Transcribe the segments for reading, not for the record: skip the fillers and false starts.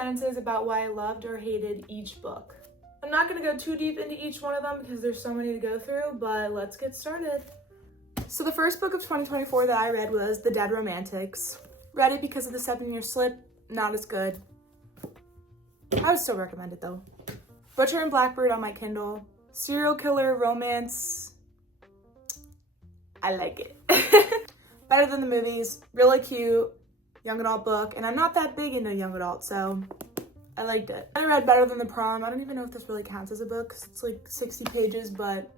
sentences about why I loved or hated each book. I'm not going to go too deep into each one of them because there's so many to go through, but let's get started. So the first book of 2024 that I read was The Dead Romantics. Read it because of the 7-year slip, not as good. I would still recommend it though. Butcher and Blackbird on my Kindle. Serial killer romance. I like it. Better than the movies, really cute, young adult book, and I'm not that big into young adult, so I liked it. I read Better Than the Prom. I don't even know if this really counts as a book, 'cause it's like 60 pages, but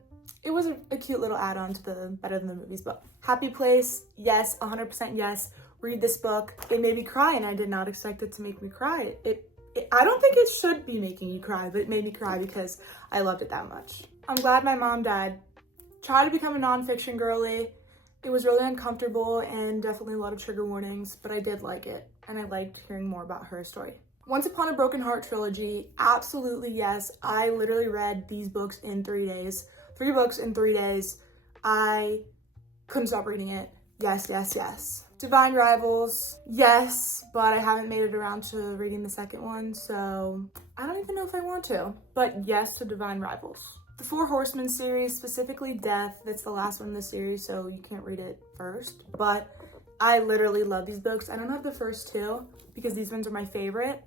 it was a cute little add-on to the Better Than the Movies book. Happy Place, yes, 100% yes. Read this book. It made me cry, and I did not expect it to make me cry. I don't think it should be making you cry, but it made me cry because I loved it that much. I'm glad my mom died. Try to become a nonfiction girly. It was really uncomfortable and definitely a lot of trigger warnings, but I did like it, and I liked hearing more about her story. Once Upon a Broken Heart trilogy, absolutely yes. I literally read these books in 3 days. 3 books in 3 days. I couldn't stop reading it. Yes, yes, yes. Divine Rivals, yes, but I haven't made it around to reading the second one, so I don't even know if I want to. But yes to Divine Rivals. The Four Horsemen series, specifically Death, that's the last one in the series, so you can't read it first. But I literally love these books. I don't have the first 2 because these ones are my favorite.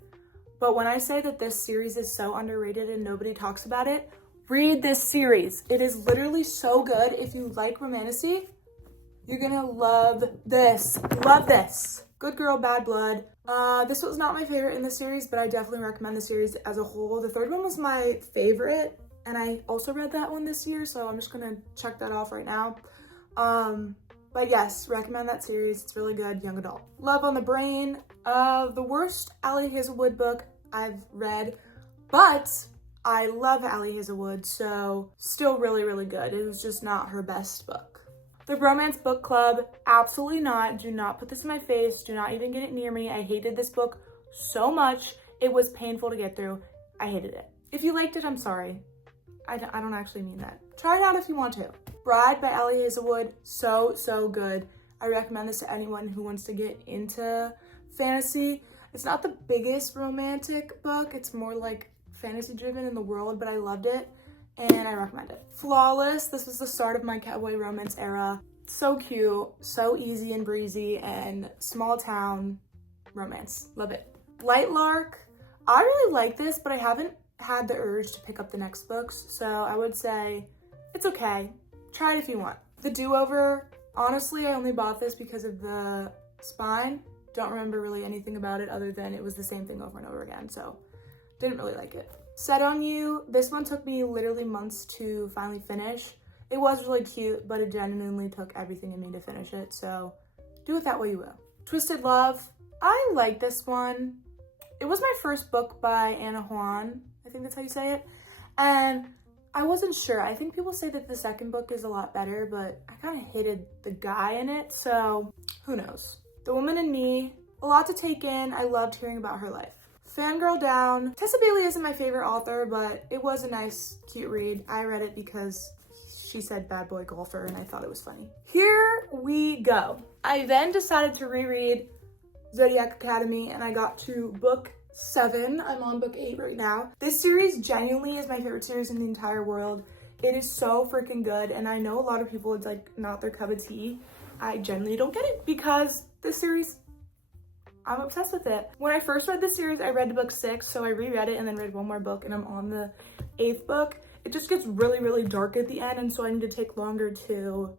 But when I say that this series is so underrated and nobody talks about it, read this series. It is literally so good. If you like romantasy, you're gonna love this. Love this. Good Girl, Bad Blood. This was not my favorite in the series, but I definitely recommend the series as a whole. The third one was my favorite, and I also read that one this year, so I'm just gonna check that off right now. But yes, recommend that series. It's really good, young adult. Love on the Brain. The worst Allie Hazelwood book I've read, but I love Allie Hazelwood, so still really, really good. It was just not her best book. The Bromance Book Club, absolutely not. Do not put this in my face. Do not even get it near me. I hated this book so much. It was painful to get through. I hated it. If you liked it, I'm sorry. I don't actually mean that. Try it out if you want to. Bride by Allie Hazelwood, so good. I recommend this to anyone who wants to get into fantasy. It's not the biggest romantic book. It's more like fantasy driven in the world, but I loved it and I recommend it. Flawless, this was the start of my cowboy romance era. So cute, so easy and breezy, and small town romance. Love it. Light Lark, I really like this, but I haven't had the urge to pick up the next books, so I would say it's okay. Try it if you want. The Do-Over, honestly, I only bought this because of the spine. Don't remember really anything about it other than it was the same thing over and over again, so didn't really like it. Set on You, this one took me literally months to finally finish. It was really cute, but it genuinely took everything in me to finish it, so do it that way you will. Twisted Love, I like this one. It was my first book by Anna Juan, I think that's how you say it, and I wasn't sure. I think people say that the second book is a lot better, but I kind of hated the guy in it, so who knows. The Woman in Me, a lot to take in. I loved hearing about her life. Fangirl Down. Tessa Bailey isn't my favorite author, but it was a nice, cute read. I read it because she said bad boy golfer, and I thought it was funny. Here we go. I then decided to reread Zodiac Academy, and I got to book 7. I'm on book 8 right now. This series genuinely is my favorite series in the entire world. It is so freaking good, and I know a lot of people, it's like not their cup of tea. I genuinely don't get it because this series, I'm obsessed with it. When I first read this series, I read to book 6, so I reread it and then read one more book, and I'm on the 8th book. It just gets really, really dark at the end, and so I need to take longer to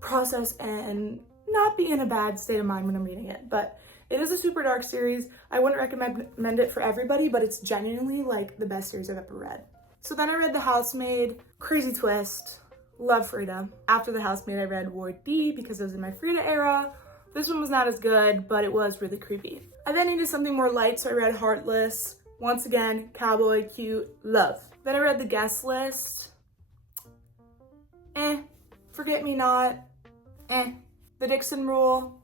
process and not be in a bad state of mind when I'm reading it. But it is a super dark series. I wouldn't recommend it for everybody, but it's genuinely like the best series I've ever read. So then I read The Housemaid, crazy twist, love Frida. After The Housemaid, I read Ward D because it was in my Frida era. This one was not as good, but it was really creepy. I then needed something more light, so I read Heartless. Once again, cowboy, cute, love. Then I read The Guest List. Forget Me Not. The Dixon Rule,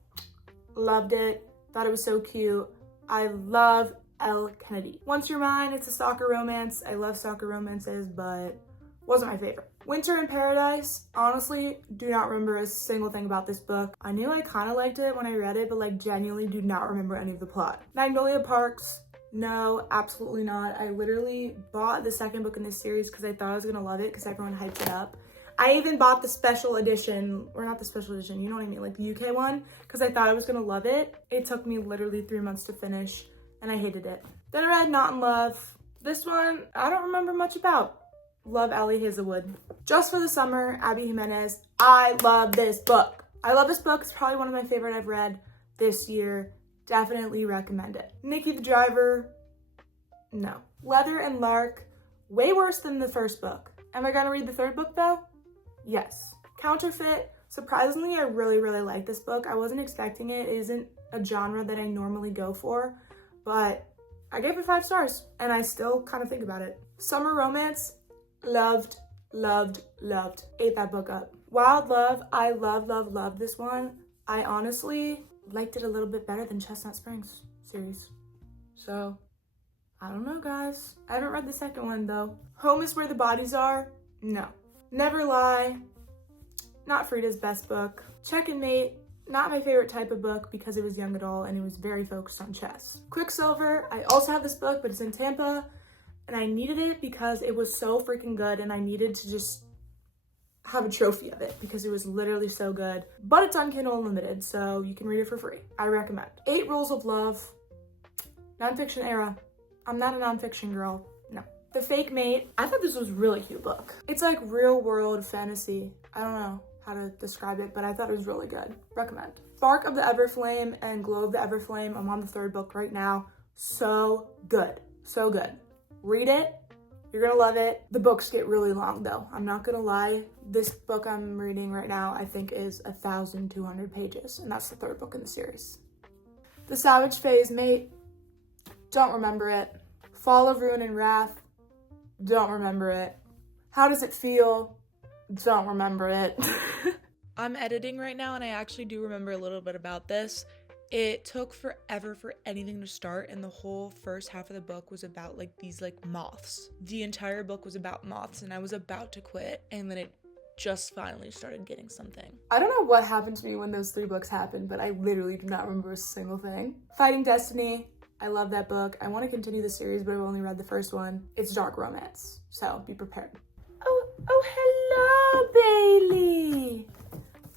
loved it. Thought it was so cute. I love Elle Kennedy. Once You're Mine, it's a stalker romance. I love stalker romances, but wasn't my favorite. Winter in Paradise, honestly, do not remember a single thing about this book. I knew I kind of liked it when I read it, but like genuinely do not remember any of the plot. Magnolia Parks, No, absolutely not. I literally bought the second book in this series because I thought I was gonna love it because everyone hyped it up. I even bought the special edition, or not the special edition, you know what I mean, like the UK one, because I thought I was gonna love it. It took me literally 3 months to finish, and I hated it. Then I read Not in Love. This one, I don't remember much about. Love Allie Hazelwood. Just for the Summer, Abby Jimenez. I love this book. I love this book. It's probably one of my favorite I've read this year. Definitely recommend it. Nikki the Driver. No. Leather and Lark. Way worse than the first book. Am I gonna read the third book though? Yes. Counterfeit. Surprisingly, I really like this book. I wasn't expecting it. It isn't a genre that I normally go for, but I gave it 5 stars and I still kind of think about it. Summer Romance. Loved. Ate that book up. Wild Love. I love this one. I honestly liked it a little bit better than Chestnut Springs series. So, I don't know, guys. I haven't read the second one though. Home is Where the Bodies Are. No. Never Lie. Not Frida's best book. Check and Mate. Not my favorite type of book because it was young adult and it was very focused on chess. Quicksilver. I also have this book, but it's in Tampa. And I needed it because it was so freaking good and I needed to just have a trophy of it because it was literally so good. But it's on Kindle Unlimited, so you can read it for free. I recommend. 8 Rules of Love. Nonfiction era. I'm not a nonfiction girl. No. The Fake Mate. I thought this was a really cute book. It's like real world fantasy. I don't know how to describe it, but I thought it was really good. Recommend. Spark of the Everflame and Glow of the Everflame. I'm on the 3rd book right now. So good. So good. Read it. You're gonna love it. The books get really long though. I'm not gonna lie. This book I'm reading right now, I think is 1,200 pages, and that's the 3rd book in the series. The Savage Phase Mate. Don't remember it. Fall of Ruin and Wrath. Don't remember it. How Does It Feel? Don't remember it. I'm editing right now and I actually do remember a little bit about this. It took forever for anything to start, and the whole first half of the book was about like these like moths. The entire book was about moths and I was about to quit, and then it just finally started getting something. I don't know what happened to me when those 3 books happened, but I literally do not remember a single thing. Fighting Destiny. I love that book. I want to continue the series, but I've only read the first one. It's dark romance, so be prepared. Oh, hello, Bailey.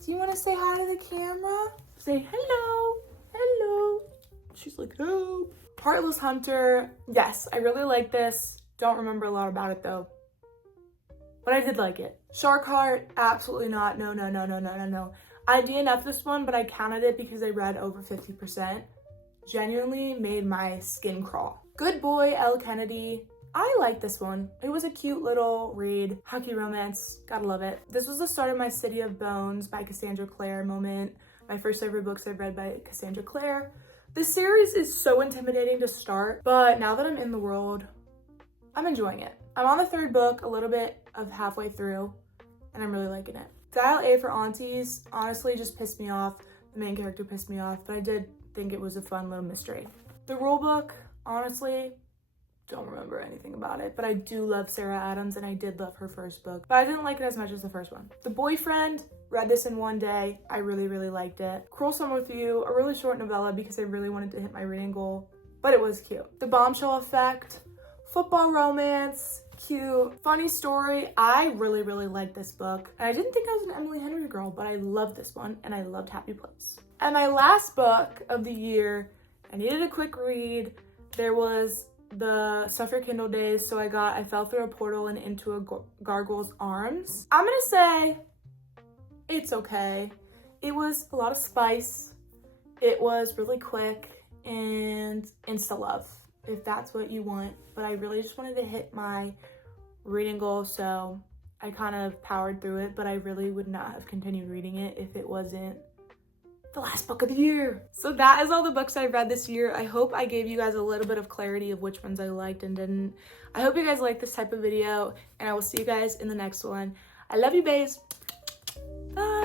Do you want to say hi to the camera? Say hello. Hello. She's like, help. Heartless Hunter. Yes, I really like this. Don't remember a lot about it though, but I did like it. Shark Heart. Absolutely not. No. I DNF'd this one, but I counted it because I read over 50%. Genuinely made my skin crawl. Good Boy, L. Kennedy. I like this one. It was a cute little read. Hockey romance. Gotta love it. This was the start of my City of Bones by Cassandra Clare moment. My first ever books I've read by Cassandra Clare. This series is so intimidating to start, but now that I'm in the world, I'm enjoying it. I'm on the 3rd book, a little bit of halfway through, and I'm really liking it. Dial A for Aunties honestly just pissed me off. The main character pissed me off, but I did think it was a fun little mystery. The Rulebook, honestly, don't remember anything about it, but I do love Sarah Adams and I did love her first book, but I didn't like it as much as the first one. The Boyfriend, read this in one day. I really liked it. Cruel Summer with You, a really short novella because I really wanted to hit my reading goal, but it was cute. The Bombshell Effect, football romance, cute, funny story. I really liked this book, and I didn't think I was an Emily Henry girl, but I loved this one, and I loved Happy Place. And my last book of the year, I needed a quick read. There was the Stuff Your Kindle days, so I fell through a portal and into a gargoyle's arms. I'm gonna say it's okay. It was a lot of spice. It was really quick and insta love, if that's what you want. But I really just wanted to hit my reading goal, so I kind of powered through it, but I really would not have continued reading it if it wasn't the last book of the year. So that is all the books I've read this year. I hope I gave you guys a little bit of clarity of which ones I liked and didn't. I hope you guys like this type of video, and I will see you guys in the next one. I love you, babes. Bye.